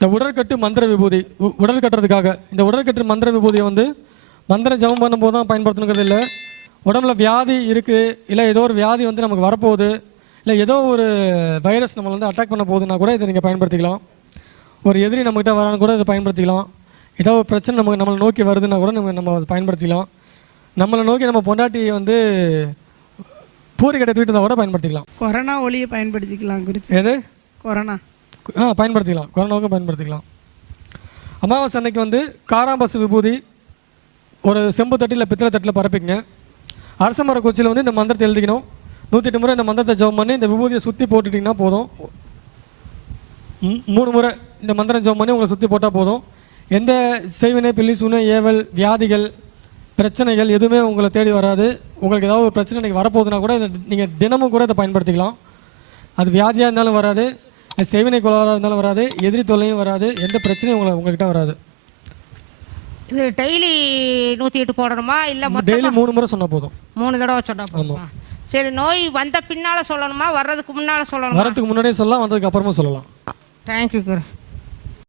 இந்த உடற்கட்டு மந்திர விபூதி உடல் கட்டுறதுக்காக. இந்த உடற்கட்டு மந்திர விபூதியை வந்து மந்திரம் ஜெபம் பண்ணும்போது தான் பயன்படுத்தணுங்கிறது இல்லை. உடம்புல வியாதி இருக்குது இல்லை ஏதோ ஒரு வியாதி வந்து நமக்கு வரப்போகுது இல்லை ஏதோ ஒரு வைரஸ் நம்மளை வந்து அட்டாக் பண்ண போகுதுன்னா கூட இதை நீங்கள் பயன்படுத்திக்கலாம். ஒரு எதிரி நம்மகிட்ட வரான்னு கூட இதை பயன்படுத்திக்கலாம். ஏதோ ஒரு பிரச்சனை நமக்கு நம்மளை நோக்கி வருதுன்னா கூட நம்ம நம்ம அதை பயன்படுத்திக்கலாம். நம்மளை நோக்கி நம்ம பொண்டாட்டி வந்து பூரி கடை தூக்கிட்டு கூட பயன்படுத்திக்கலாம். கொரோனா ஒளியை பயன்படுத்திக்கலாம் குறிச்சு. எது? கொரோனா. ஆ பயன்படுத்திக்கலாம். கொரோனாவுக்கும் பயன்படுத்திக்கலாம். அமாவாசை அன்னைக்கு வந்து காராம்பசு விபூதி ஒரு செம்பு தட்டில் பித்தளை தட்டில் பரப்பிக்கங்க. அரச மர குச்சியில் வந்து இந்த மந்திரத்தை எழுதிக்கணும். நூற்றி எட்டு முறை இந்த மந்திரத்தை ஜெபம் பண்ணி இந்த விபூதியை சுற்றி போட்டுட்டிங்கன்னா போதும். மூணு முறை இந்த மந்திரம் ஜெபம் பண்ணி உங்களை சுற்றி போட்டால் போதும். எந்த செய்வினை பில்லி சுனை ஏவல் வியாதிகள் பிரச்சனைகள் எதுவுமே உங்களை தேடி வராது. உங்களுக்கு ஏதாவது ஒரு பிரச்சனை நீங்கள் வரப்போகுதுன்னா கூட நீங்கள் தினமும் கூட இதை பயன்படுத்திக்கலாம். அது வியாதியாக இருந்தாலும் வராது. செய்வினை கோளாறாக இருந்தாலும் வராது எதிரி தொல்லையும் வராது எந்த பிரச்சனையும் உங்களை உங்ககிட்ட வராது. இது டெய்லி நூற்றி எட்டு போடணுமா? இல்லை டெய்லி மூணு முறை சொன்னால் போதும். மூணு தடவை சொன்னா போதுமா? சரி நோய் வந்த பின்னால சொல்லணுமா? வர்றதுக்கு முன்னால சொல்லணுமா? வரதுக்கு முன்னாடியே சொல்லலாம் வந்ததுக்கு அப்புறமும் சொல்லலாம். தேங்க்யூ குரு.